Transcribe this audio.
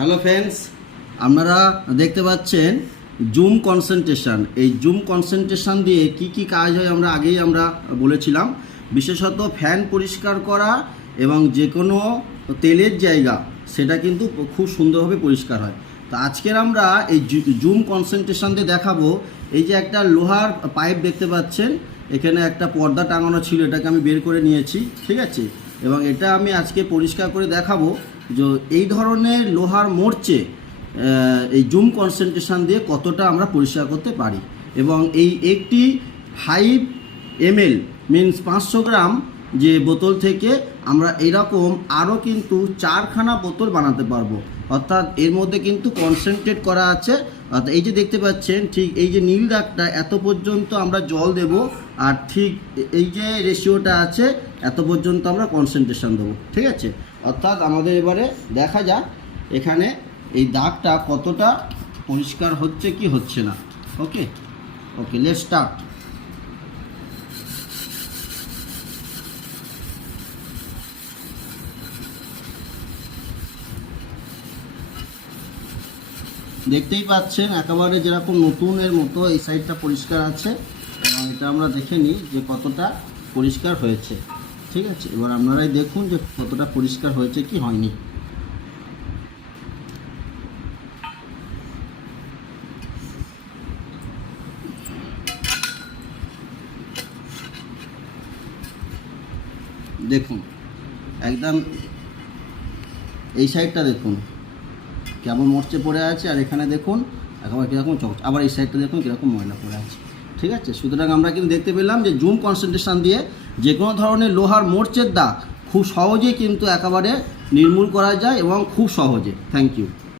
Hello friends, আপনারা দেখতে পাচ্ছেন জুম কনসেন্ট্রেশন। এই জুম কনসেন্ট্রেশন দিয়ে কি কাজ হয় আমরা বলেছিলাম। বিশেষত ফ্যান পরিষ্কার করা এবং যে কোনো তেলের জায়গা সেটা কিন্তু খুব সুন্দরভাবে পরিষ্কার হয়। তো আজকের আমরা এই জুম কনসেন্ট্রেশন দিয়ে দেখাবো। এই যে একটা লোহার পাইপ দেখতে পাচ্ছেন, এখানে একটা পর্দা টাঙানো ছিল, এটাকে আমি বের করে নিয়েছি, ঠিক আছে। এবং এটা আমি আজকে পরিষ্কার করে দেখাবো যে এই ধরনের লোহার মোর্চে এই জুম কনসেন্ট্রেশন দিয়ে কতটা আমরা পরিষ্কার করতে পারি। এবং এই একটি 5 ml মিনস 500 গ্রাম যে বোতল থেকে আমরা এরকম আরও কিন্তু 4খানা বোতল বানাতে পারবো। অর্থাৎ এর মধ্যে কিন্তু কনসেন্ট্রেট করা আছে। অর্থাৎ এই যে দেখতে পাচ্ছেন, ঠিক এই যে নীল দাগটা, এত পর্যন্ত আমরা জল দেব, আর ঠিক এই যে রেশিওটা আছে এত পর্যন্ত আমরা কনসেন্ট্রেশন দেবো, ঠিক আছে। অর্থাৎ আমাদের এবারে দেখা যাক এখানে এই দাগটা কতটা পরিষ্কার হচ্ছে কি হচ্ছে না। ওকে ওকে, লেটস স্টার্ট। দেখতেই পাচ্ছেন একেবারে যেরকম নতুনের মতো এই সাইডটা পরিষ্কার আছে, এবং এটা আমরা দেখে নিই যে কতটা পরিষ্কার হয়েছে, ঠিক আছে। এবার আপনারাই দেখুন যে কতটা পরিষ্কার হয়েছে কি হয়নি। দেখুন একদম এই সাইডটা দেখুন কেমন মরচে পড়ে আছে, আর এখানে দেখুন একেবারে কীরকম চকচক, আবার এই সাইডটা দেখুন কীরকম ময়লা পড়ে আছে, ঠিক আছে। সুতরাং আমরা কিন্তু দেখতে পেলাম যে জুম কনসেন্ট্রেশন দিয়ে যে কোনো ধরনের লোহার মোর্চের দাগ খুব সহজেই কিন্তু একেবারে নির্মূল করা যায়, এবং খুব সহজে। Thank you.